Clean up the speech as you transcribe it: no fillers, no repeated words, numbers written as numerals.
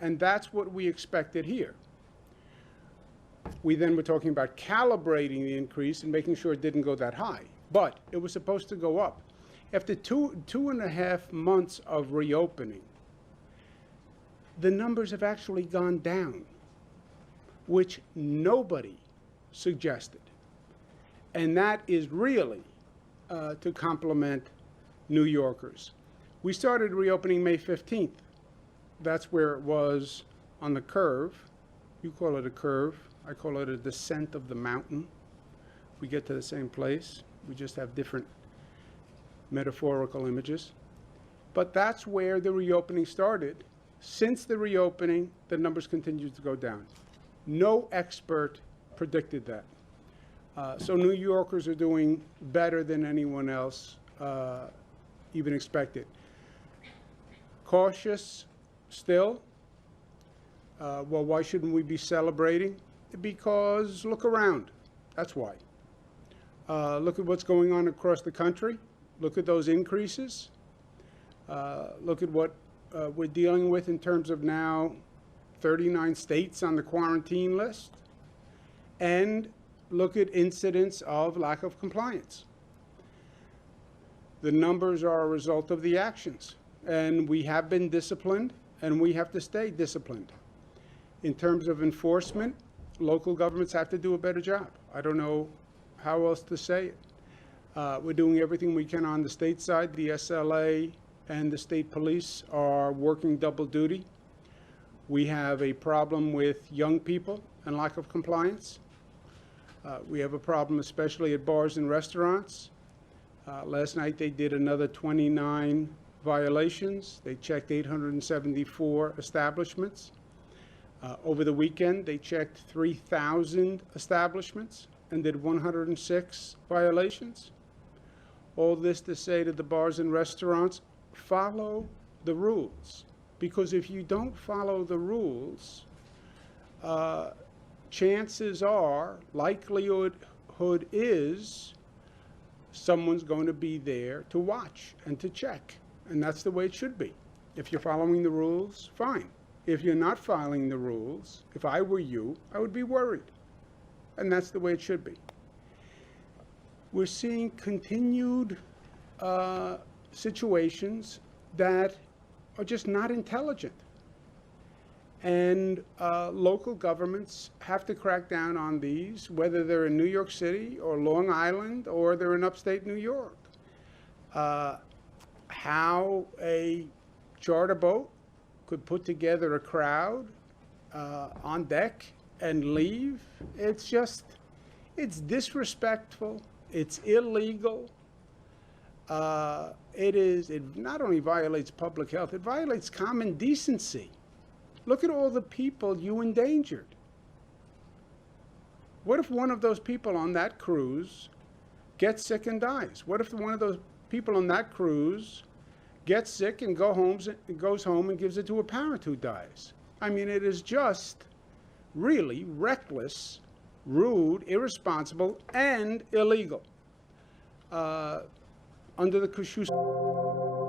and that's what we expected here. We then were talking about calibrating the increase and making sure it didn't go that high, but it was supposed to go up. After two and a half months of reopening, the numbers have actually gone down, which nobody suggested. And that is really to compliment New Yorkers. We started reopening May 15th. That's where it was on the curve. You call it a curve. I call it a descent of the mountain. We get to the same place. We just have different metaphorical images. But that's where the reopening started. Since the reopening, the numbers continue to go down. No expert predicted that. So New Yorkers are doing better than anyone else even expected. Cautious still. Well, why shouldn't we be celebrating? Because look around. That's why. Look at what's going on across the country. Look at those increases. Look at what we're dealing with in terms of now 39 states on the quarantine list. And look at incidents of lack of compliance. The numbers are a result of the actions. And we have been disciplined, and we have to stay disciplined. In terms of enforcement, local governments have to do a better job. I don't know how else to say it. We're doing everything we can on the state side. The SLA and the state police are working double duty. We have a problem with young people and lack of compliance. We have a problem especially at bars and restaurants. Last night they did another 29 violations. They checked 874 establishments. Over the weekend, they checked 3,000 establishments and did 106 violations. All this to say to the bars and restaurants, follow the rules. Because if you don't follow the rules, chances are, likelihood is, someone's going to be there to watch and to check. And that's the way it should be. If you're following the rules, fine. If you're not following the rules, if I were you, I would be worried. And that's the way it should be. We're seeing continued situations that are just not intelligent. And local governments have to crack down on these, whether they're in New York City or Long Island or they're in upstate New York. How a charter boat could put together a crowd on deck and leave, it's disrespectful, it's illegal. It not only violates public health, it violates common decency. Look at all the people you endangered. What if one of those people on that cruise gets sick and dies? What if one of those people on that cruise gets sick and goes home and gives it to a parent who dies? I mean, it is just really reckless, rude, irresponsible, and illegal. Under the Cuomo